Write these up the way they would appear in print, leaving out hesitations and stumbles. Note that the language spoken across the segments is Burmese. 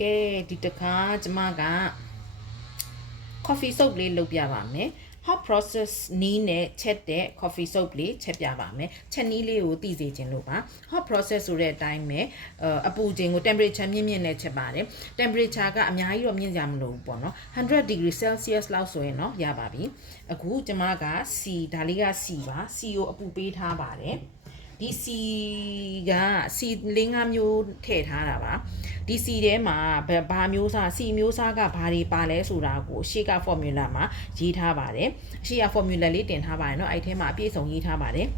ကဲဒီတခါကျမက coffee soap လေးလုပ်ပြပါမယ် hot process နီးနဲ့ချက်တဲ့ coffee soap လေးချက်ပြပါမယ်ချက်နီးလေးကိုသိစေခြင်းလို့ပါ hot process ဆိုတဲ့အတိုင်းပဲအပူချိန်ကို temperature မြင့်မြင့်နဲ့ချက်ပါတယ် temperature ကအများကြီးတော့မြင့်ကြမလို့ပေါ့နော်100 degree celsius လောက်ဆိုရင်เนาะရပါပြီအခုကျမက C ဒါလေးက C ပါ C ကိုအပူပေးထားပါတယ်ဒီ C က C 5မျိုးထည့်ထားတာပါဒီ C ထဲမှာဘာမျိုးစား C မျိုးစားကဘာတွေပါလဲဆိုတာကိုရှေ့က formula မှာရေးထားပါတယ်ရှေ့က formula လေးတင်ထားပါတယ်เนาะအဲ့ထဲမှာအပြည့်စုံရေးထားပါတယ်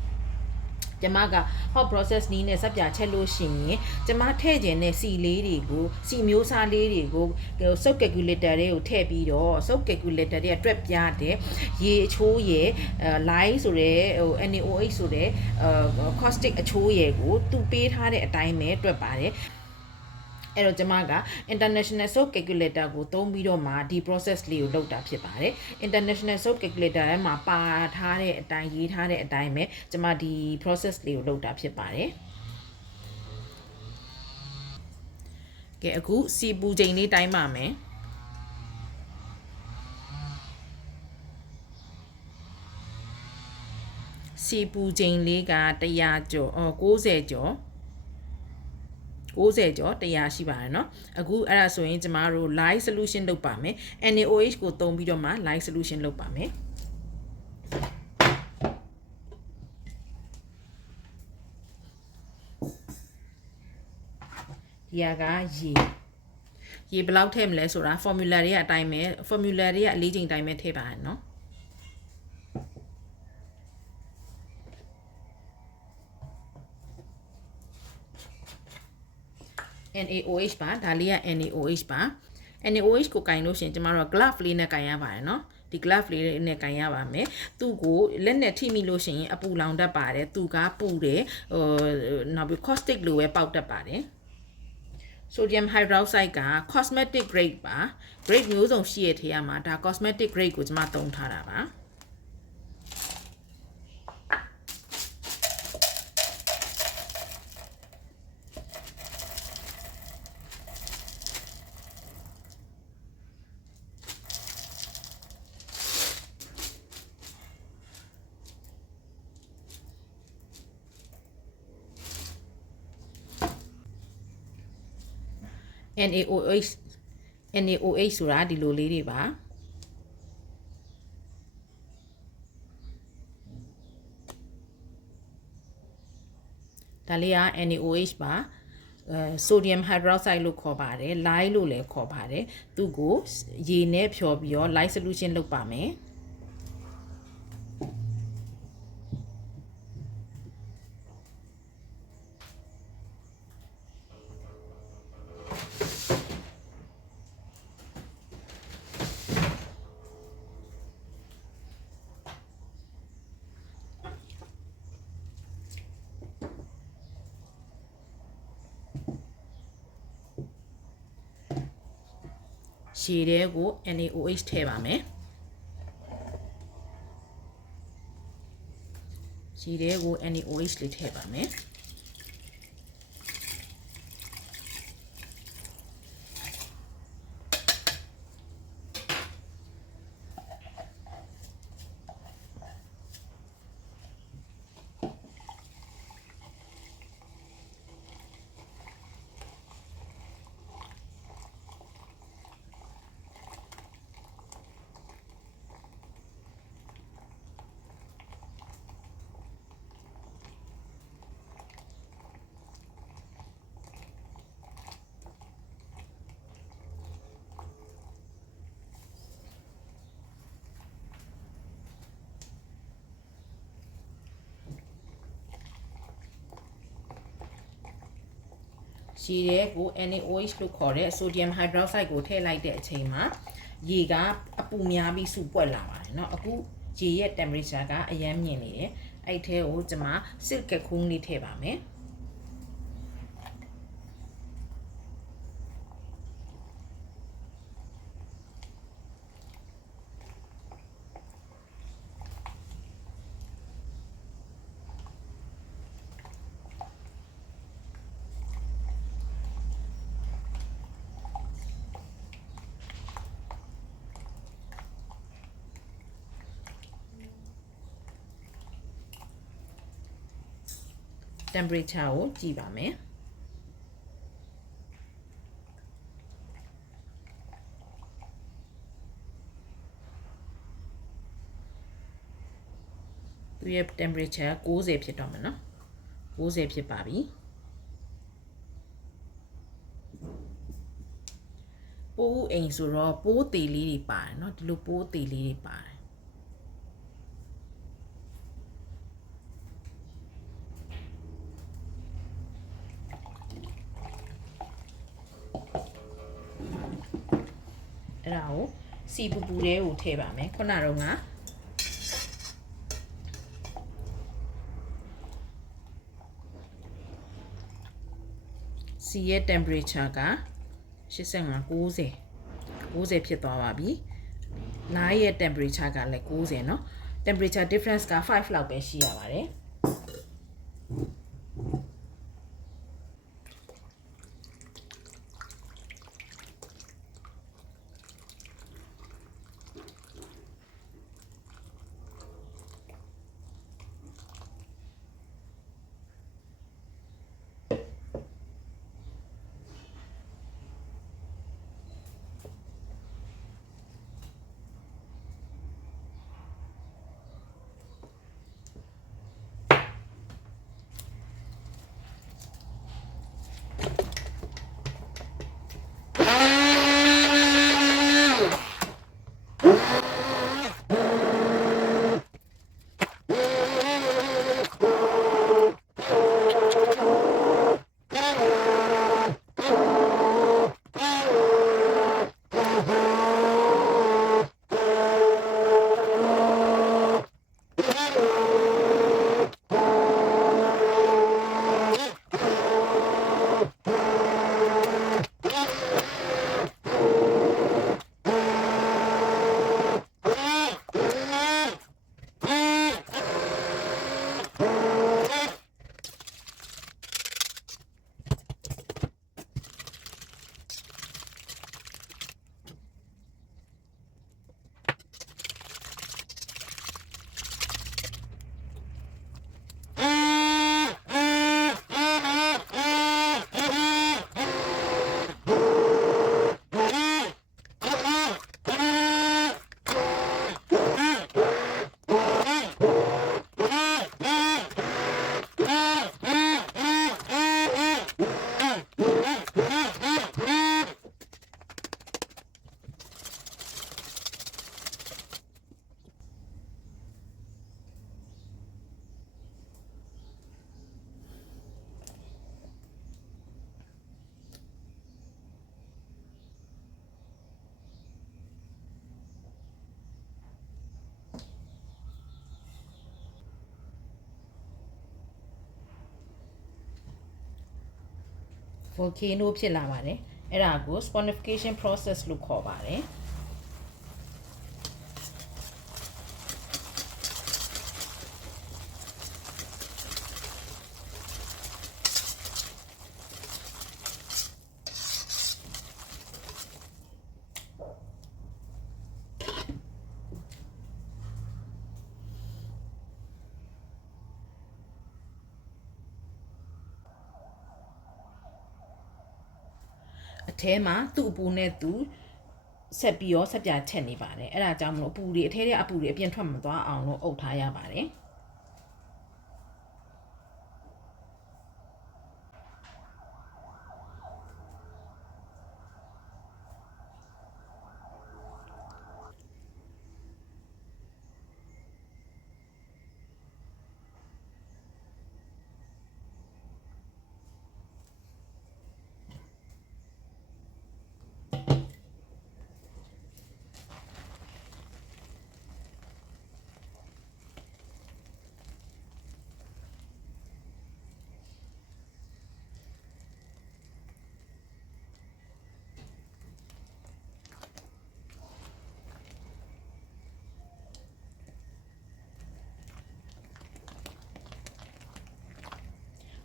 ကျမက hot process နီးနဲ့စက်ပြချက်လို့ရှိရင်ကျမထည့်ခြင်းနဲ့ C လေးတွေကို C မျိုးစားလေးတွေကို soap calculator တွေကိုထည့်ပြီးတော့ soap calculator တွေကတွက်ပြတဲ့ရေအချိုးရယ် line ဆိုတဲ့NaOH ဆိုတဲ့caustic အချိုးရယ်ကိုသူပေးထားတဲ့အတိုင်းပဲတွက်ပါတယ်အဲ့တော့ကျမက international soap calculator ကိုသုံးပြီးတော့မှဒီ process လေးကိုလုပ်တာဖြစ်ပါတယ် international soap calculator ထဲမှာပါထားတဲ့အတိုင်းရေးထားတဲ့အတိုင်းပဲကျမဒီ process လေးကိုလုပ်တာဖြစ်ပါတယ်ကဲအခုစီပူချိန်လေးတိုင်းပါမယ်စီပူချိန်လေးက100ကျော်90ကျော်90ကျော်100ရှိပါတယ်เนาะအခုအဲ့ဒါဆိုရင်ကျမတို့ live solution လုပ်ပါမယ် NaOH ကိုသုံးပြီးတော့မှ live solution လုပ်ပါမယ်ဒီကရေဘယ်လောက်ထည့်မလဲဆိုတာ formula တွေကအတိုင်းပဲ formula တွေကအလေးချိန်တိုင်းပဲထည့်ပါရနော်NaOH ပါဒါလေးက NaOH ပါ NaOH ကိုကင်လို့ရှိရင်ကျမတို့ glove လေးနဲ့ကင်ရပါတယ်เนาะဒီ glove လေးနဲ့ကင်ရပါမယ်သူ့ကိုလက်နဲ့ထိမိလို့ရှိရင်အပူလောင်တတ်ပါတယ်သူကပူတယ်နောက်ပြီး caustic လိုပဲပေါက်တတ်ပါတယ်sodium hydroxide က cosmetic grade ပါ grade မျိုးစုံရှိရတဲ့ထဲမှာဒါ cosmetic grade ကိုကျမသုံးထားတာပါNaOH ဆိုတာဒီလိုလေးတွေပါဒါလေးက NaOH ပါsodium hydroxide လို့ခေါ်ပါတယ် lye လို့လည်းခေါ်ပါတယ်သူ့ကိုရေနဲ့ဖြော်ပြီးတော့ lye solution လုပ်ပါမယ်ရှည်တဲ့ကို NaOH ထည့်ပါမယ်ရှည်တဲ့ကို NaOH လေးထည့်ပါမယ်ရှည်တဲ့ကို NaOH လို့ခေါ်တဲ့ sodium hydroxide ကိုထည့်လိုက်တဲ့အချိန်မှာရေကအပူများပြီးစုပွက်လာပါတယ်เนาะအခုရေရဲ့ temperature ကအရမ်းမြင့်နေတယ်အဲ့ထဲကိုကျွန်မ silk cocoon လေးထည့်ပါမယ် temperature ကိုကြည့်ပါမယ်သူရဲ့ temperature 90ဖြစ်တော့မယ်နော်90ဖြစ်ပါပြီပိုးအိမ်ဆိုတော့ပိုးသေးလေးတွေပါတယ်เนาะဒီလိုပိုးသေးလေးတွေပါတယ်အဲ့ဒါကိုစီပူပူလေးကိုထည့်ပါမယ်ခုနကတော့စီရဲ့ temperature က85 90ဖြစ်သွားပါပြီ။နားရဲ့ temperature ကလည်း90เนาะ temperature difference က5လောက်ပဲရှိရပါတယ်။volcano ဖြစ်လာပါတယ်အဲ့ဒါကို sponification process လို့ခေါ်ပါတယ်အထဲမှာသူ့အပူနဲ့သူဆက်ပြီးတော့ဆက်ပြချက်နေပါတယ်အဲ့ဒါကြောင့်မလို့အပူတွေအထဲထဲအပူတွေအပြင်ထွက်မသွားအောင်လို့အုပ်ထားရပါတယ်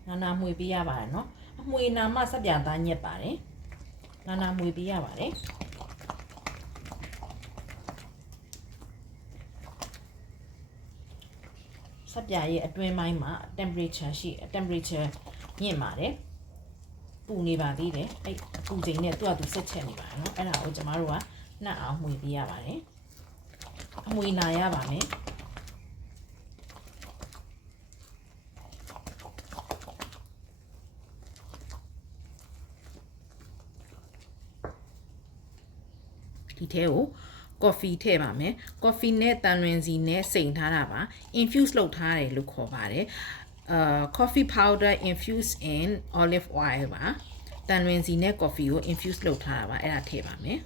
နာနာမှွေပေးရပါတယ်เนาะအမှွေနာမှစက်ပြသားညက်ပါတယ်နာနာမှွေပေးရပါတယ် ဆက်ပြရဲ့အတွင်းပိုင်းမှာ temperature ရှိ temperature မြင့်ပါတယ်ပူနေပါသေးတယ်အဲ့အပူချိန်နဲ့သူ့အတူဆက်ချက်နေပါတယ်နော်အဲ့ဒါကိုကျမတို့ကနှက်အောင်မှွေပေးရပါတယ်အမွေနာရပါမယ်ဒီထဲကို coffee ထည့်ပါမယ် coffee နဲ့တန်လွင်စီနဲ့စိန်ထားတာပါ infuse လုပ်ထားတယ်လို့ခေါ်ပါတယ်coffee powder infused in olive oil ပါတန်လွင်စီနဲ့ coffee ကို infuse လုပ်ထားတာပါအဲ့ဒါထည့်ပါမယ်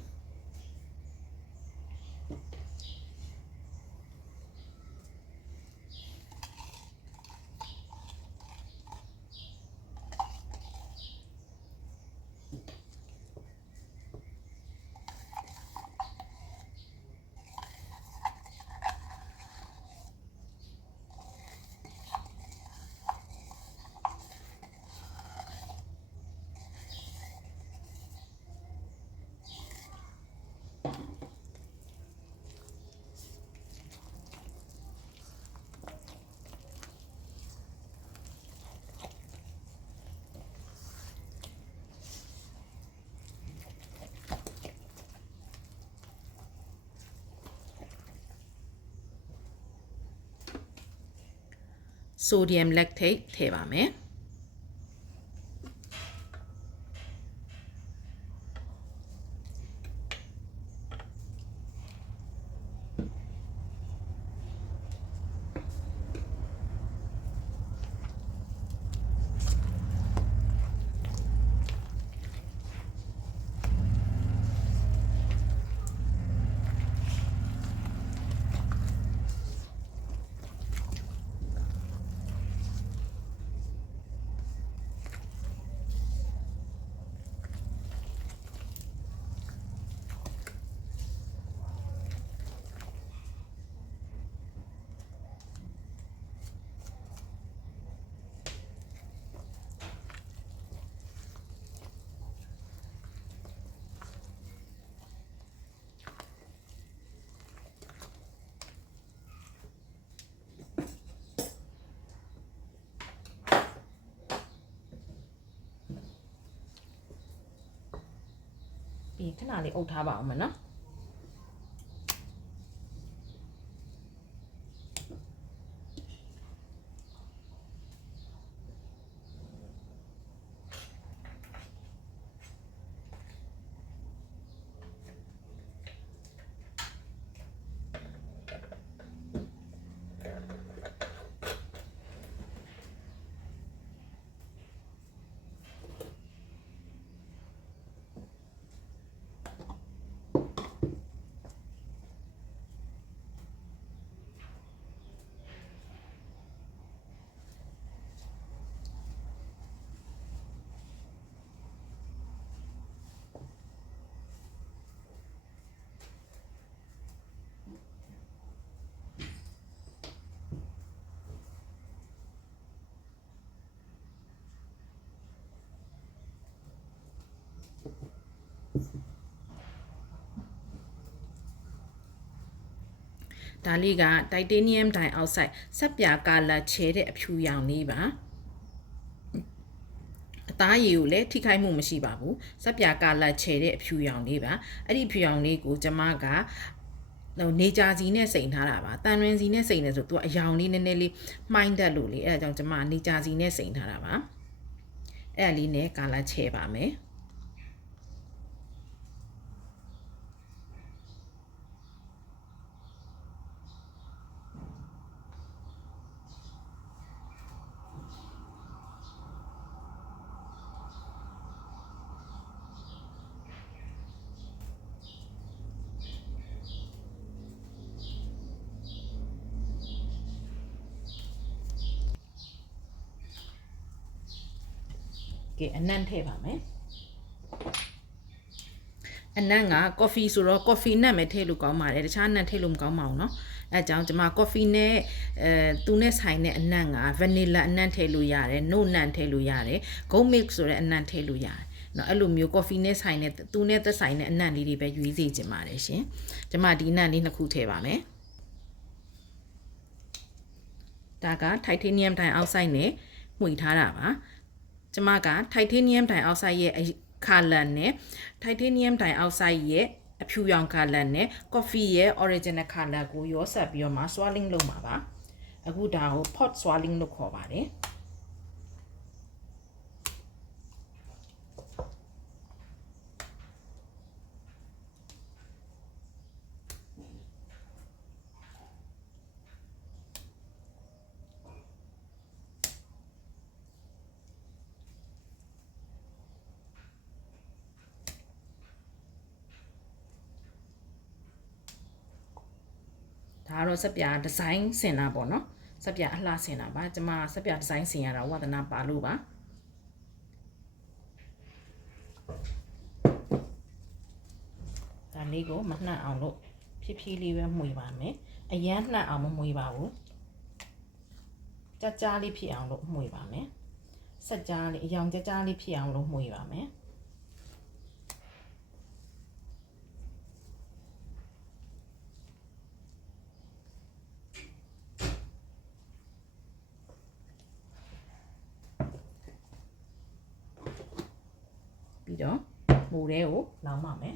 sodium lactate ထည့်ပါမယ်ပြီးခဏလေးအုပ်ထားပါအောင်မနော်ဒါလေးက titanium dioxide ဆက်ပြာကာလာချဲတဲ့အဖြူရောင်လေးပါအသားရည်ကိုလည်းထိခိုက်မှုမရှိပါဘူးဆက်ပြာကာလာချဲတဲ့အဖြူရောင်လေးပါအဲ့ဒီဖြူရောင်လေးကိုကျမကနေဂျာစီနဲ့စိန်ထားတာပါတန်ရွင်စီနဲ့စိန်တယ်ဆိုသူကအရောင်လေးနည်းနည်းလေးမှိုင်းတတ်လို့လေအဲ့ဒါကြောင့်ကျမနေဂျာစီနဲ့စိန်ထားတာပါအဲ့ဒါလေးနဲ့ကာလာချဲပါမယ်ကဲအနံ့ထည့်ပါမယ်အနံ့က coffee ဆိုတော့ coffee နံ့ပဲထည့်လို့ကောင်းပါတယ်တခြားနံ့ထည့်လို့မကောင်းပါဘူးเนาะအဲအကြောင်းကျွန်မ coffee နဲ့သူနဲ့ဆိုင်တဲ့အနံ့က vanilla အနံ့ထည့်လို့ရတယ် no နံ့ထည့်လို့ရတယ် goat milk ဆိုတဲ့အနံ့ထည့်လို့ရတယ်เนาะအဲ့လိုမျိုး coffee နဲ့ဆိုင်တဲ့သူနဲ့သက်ဆိုင်တဲ့အနံ့လေးတွေပဲရွေးစေချင်ပါတယ်ရှင်ကျွန်မဒီအနံ့လေးနှစ်ခုထည့်ပါမယ် ဒါက titanium dioxide နဲ့မှွေထားတာပါကျမက titanium dioxide ရဲ့ color နဲ့ titanium dioxide ရဲ့အဖြူရောင် color နဲ့ coffee ရဲ့ original color ကိုရောဆက်ပြီးတော့မှ swirling လုပ်မှာပါအခုဒါကို pot swirling လို့ခေါ်ပါတယ်ဒါကတော့စက်ပြဒီဇိုင်းဆင်တာပေါ့နော်စက်ပြအလှဆင်တာပါကျမစက်ပြဒီဇိုင်းဆင်ရတာဝါသနာပါလို့ပါဒါလေးကိုမနှံ့အောင်လို့ဖြည်းဖြည်းလေးပဲမှွေပါမယ်အရန်နှံ့အောင်မမှွေပါဘူးကြကြားလေးဖြစ်အောင်လို့မှွေပါမယ်စက်ကြားလေးအရောင်ကြကြားလေးဖြစ်အောင်လို့မှွေပါမယ်ပြီးတော့မူထဲကိုလောင်းပါမယ်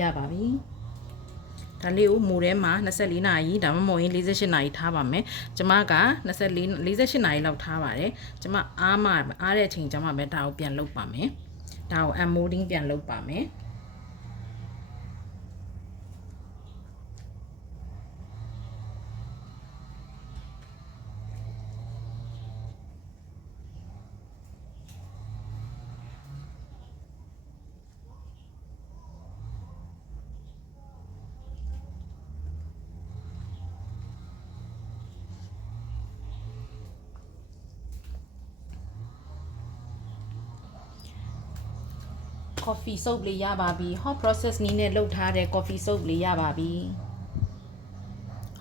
ရပါပြီဒါလေးကိုမူထဲမှာ24နာရီဒါမှမဟုတ်ရင်48နာရီထားပါမယ်ကျမက48နာရီလောက်ထားပါတယ်ကျမအားတဲ့အချိန်ကျမပဲဒါကိုပြန်လုပ်ပါမယ်ဒါကို unmolding ပြန်လုပ်ပါမယ်coffee soap လေးရပါပြီ hot process နည်းနဲ့လုပ်ထားတဲ့ coffee soap လေးရပါပြီ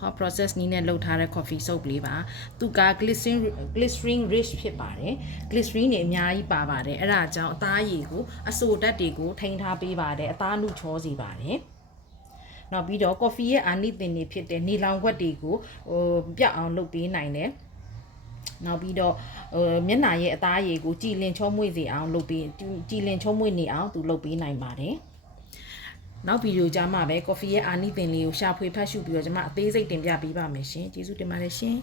hot process နည်းနဲ့လုပ်ထားတဲ့ coffee soap လေးပါသူက glycerin rich ဖြစ်ပါတယ် glycerin တွေအများကြီးပါပါတယ်အဲ့ဒါကြောင့်အသားရည်ကိုအဆိုဓာတ်တွေကိုထိန်းထားပေးပါတယ်အသားနုချောစေပါတယ်နောက်ပြီးတော့ coffee ရဲ့အာနိသင်တွေဖြစ်တဲ့နေလောင်ခွက်တွေကိုပြတ်အောင်လုပ်ပေးနိုင်တယ်နောက်ပြီးတော့မျက်နှာရဲ့အသားရည်ကိုကြည်လင်ချုံးမွေ့စေအောင်လုပ်ပေးကြည်လင်ချုံးမွေ့နေအောင်သူလုပ်ပေးနိုင်ပါတယ်နောက်ဗီဒီယိုကြမှာပဲ coffee ရဲ့အာနိသင်လေးကိုရှာဖွေဖတ်ရှုပြီးတော့ကျွန်မအသေးစိတ်တင်ပြပေးပါမယ်ရှင်ကျေးဇူးတင်ပါတယ်ရှင်